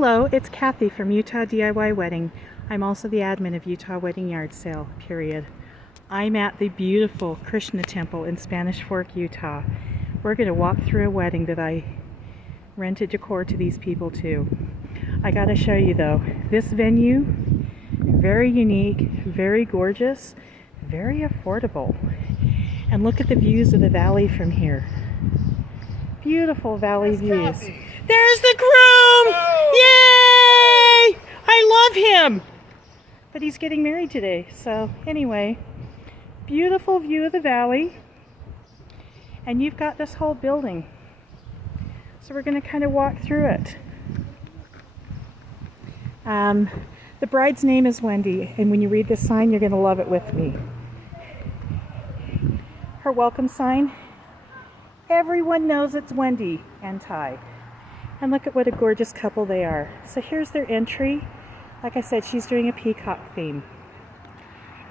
Hello, it's Kathy from Utah DIY Wedding. I'm also the admin of Utah Wedding Yard Sale, period. I'm at the beautiful Krishna Temple in Spanish Fork, Utah. We're going to walk through a wedding that I rented Decor to these people too. I gotta show you though, this venue, very unique, very gorgeous, very affordable. And look at the views of the valley from here. Beautiful valley views. There's the groom! Yay! I love him! But he's getting married today, so anyway. Beautiful view of the valley. And you've got this whole building. So we're going to kind of walk through it. The bride's name is Wendy, and when you read this sign, you're going to love it with me. Her welcome sign, everyone knows it's Wendy and Ty. And look at what a gorgeous couple they are. So here's their entry. Like I said, she's doing a peacock theme.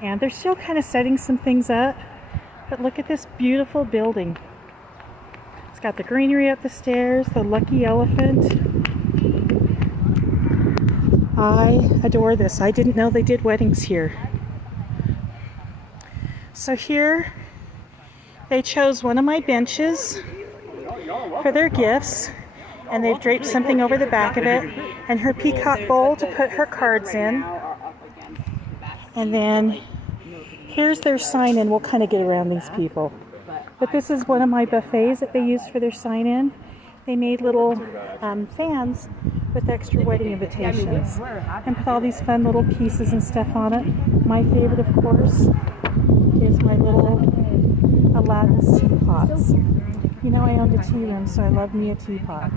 And they're still kind of setting some things up, but look at this beautiful building. It's got the greenery up the stairs, the lucky elephant. I adore this. I didn't know they did weddings here. So here, they chose one of my benches for their gifts, and they've draped something over the back of it, and her peacock bowl to put her cards in. And then here's their sign in. We'll kind of get around these people. But this is one of my buffets that they used for their sign in. They made little fans with extra wedding invitations and put all these fun little pieces and stuff on it. My favorite, of course, is my little Aladdin's teapots. You know, I owned a tea room, so I love me a teapot.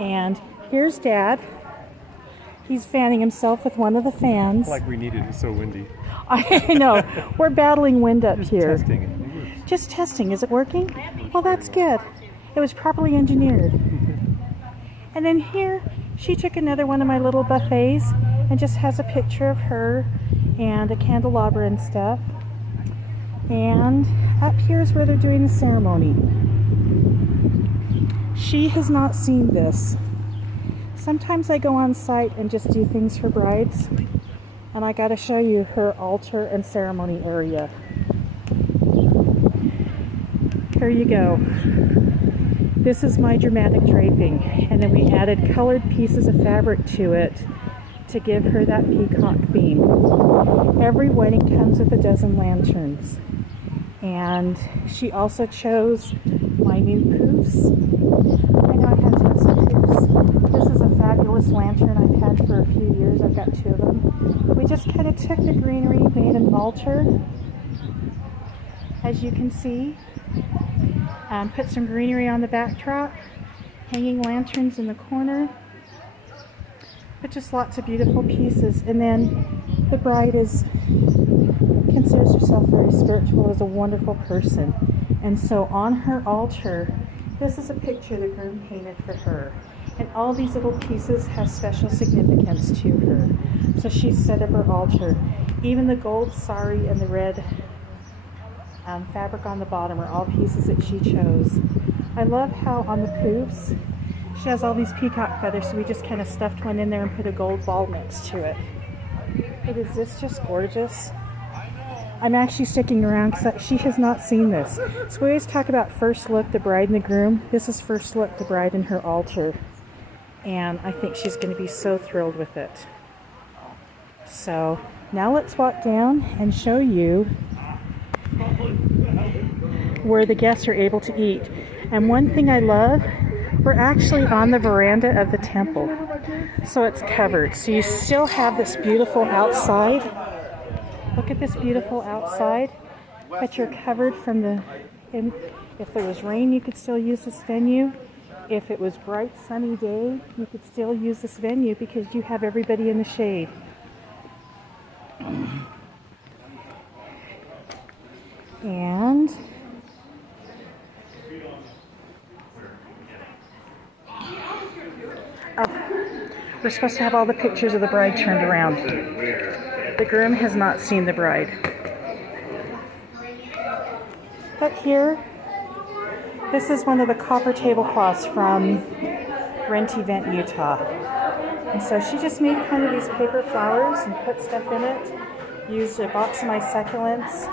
And here's Dad. He's fanning himself with one of the fans. Like we need it, it's so windy. I know. We're battling wind up here. Testing it. Just testing. Is it working? Well, that's good. It was properly engineered. And then here, she took another one of my little buffets and just has a picture of her and a candelabra and stuff. And up here is where they're doing the ceremony. She has not seen this. Sometimes I go on site and just do things for brides, and I gotta show you her altar and ceremony area. Here you go. This is my dramatic draping, and then we added colored pieces of fabric to it to give her that peacock theme. Every wedding comes with a dozen lanterns, and she also chose my new poofs. I know I had to have some poofs. This is a fabulous lantern I've had for a few years. I've got two of them. We just kind of took the greenery, made an altar, as you can see. Put some greenery on the backdrop, hanging lanterns in the corner, but just lots of beautiful pieces. And then the bride considers herself very spiritual, is a wonderful person. And so on her altar, this is a picture the groom painted for her. And all these little pieces have special significance to her. So she's set up her altar. Even the gold sari and the red fabric on the bottom are all pieces that she chose. I love how on the poofs, she has all these peacock feathers, so we just kind of stuffed one in there and put a gold ball next to it. But is this just gorgeous? I'm actually sticking around because she has not seen this. So we always talk about first look, the bride and the groom. This is first look, the bride and her altar. And I think she's going to be so thrilled with it. So now let's walk down and show you where the guests are able to eat. And one thing I love, we're actually on the veranda of the temple. So it's covered. So you still have this beautiful outside. Look at this beautiful outside, but you're covered from if there was rain, you could still use this venue. If it was bright, sunny day, you could still use this venue because you have everybody in the shade. And we're supposed to have all the pictures of the bride turned around. The groom has not seen the bride. But here, this is one of the copper tablecloths from Rent Event, Utah. And so she just made kind of these paper flowers and put stuff in it. Used a box of my succulents.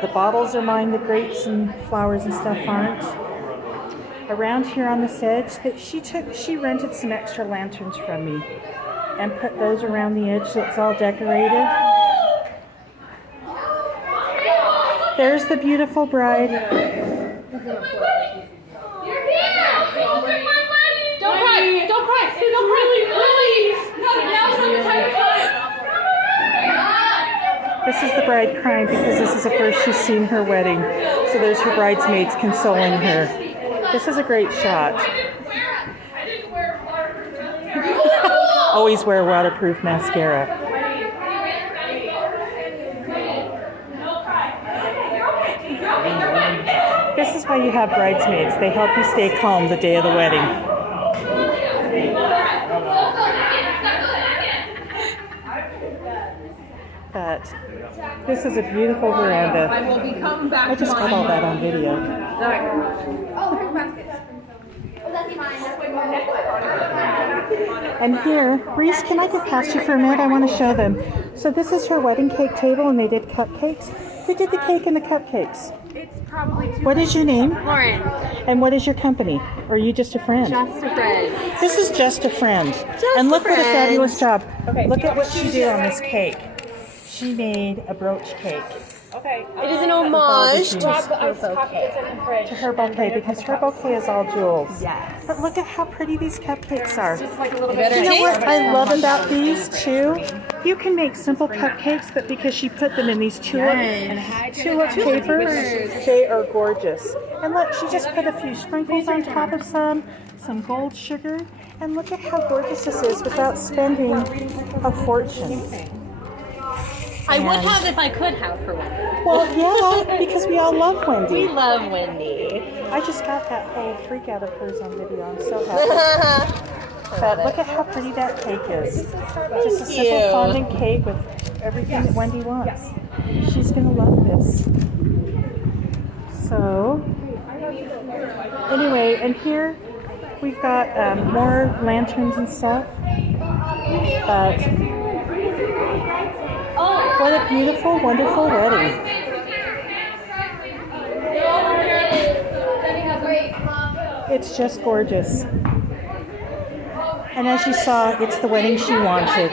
The bottles are mine, the grapes and flowers and stuff aren't. Around here on this edge, she rented some extra lanterns from me and put those around the edge so it's all decorated. There's the beautiful bride. Don't cry! Don't cry! Don't please! Now's not the time to cry! This is the bride crying because this is the first she's seen her wedding. So there's her bridesmaids consoling her. This is a great shot. Always wear waterproof mascara. This is why you have bridesmaids. They help you stay calm the day of the wedding. But this is a beautiful veranda. I will be coming back. I just got all that on video. Oh, there's baskets. Oh, that's mine. And here, Reese, can I get past you for a minute? I want to show them. So this is her wedding cake table, and they did cupcakes. Who did the cake and the cupcakes? It's probably too What is your name? Lauren. And what is your company? Or are you just a friend? Just a friend. This is just a friend. And look what a fabulous job. Look at what she did on this cake. She made a brooch cake. It is an homage to To her bouquet, because her bouquet is all jewels. Yes. But look at how pretty these cupcakes are. Just like a little bit You know what I love about these too? You can make simple cupcakes, but because she put them in these tulip papers, they are gorgeous. And look, she just put a few sprinkles on top of some gold sugar, and look at how gorgeous this is without spending a fortune. I would have if I could have for Wendy. Well, yeah, because we all love Wendy. We love Wendy. I just got that whole freak out of hers on video. I'm so happy. But look at how pretty that cake is. Just a simple fondant cake with everything that Wendy wants. She's going to love this. So, anyway, and here we've got more lanterns and stuff. But what a beautiful, wonderful wedding. It's just gorgeous. And as you saw, it's the wedding she wanted.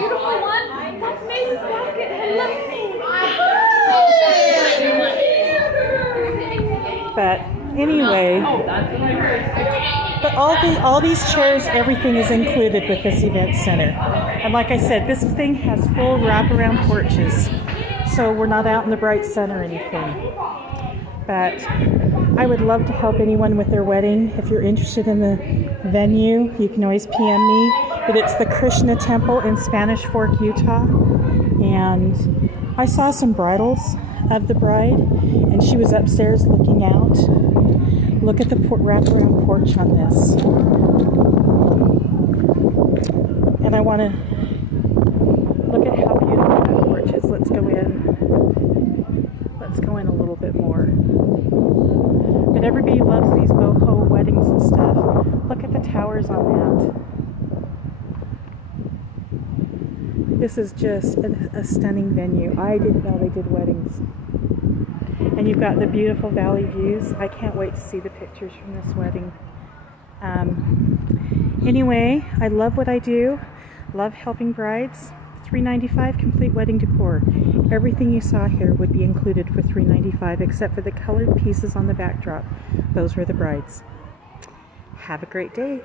But anyway, but all these chairs, everything is included with this event center. And like I said, this thing has full wraparound porches, so we're not out in the bright sun or anything. But I would love to help anyone with their wedding. If you're interested in the venue, you can always PM me. But it's the Krishna Temple in Spanish Fork, Utah. And I saw some bridals of the bride, and she was upstairs looking out. Look at the wraparound porch on this. And I want to look at how beautiful that porch is. Let's go in. Let's go in a little bit more. But everybody loves these boho weddings and stuff. Look at the towers on that. This is just a stunning venue. I didn't know they did weddings. And you've got the beautiful valley views. I can't wait to see the pictures from this wedding. Anyway, I love what I do. Love helping brides. $395 complete wedding decor. Everything you saw here would be included for $395 except for the colored pieces on the backdrop. Those were the brides. Have a great day.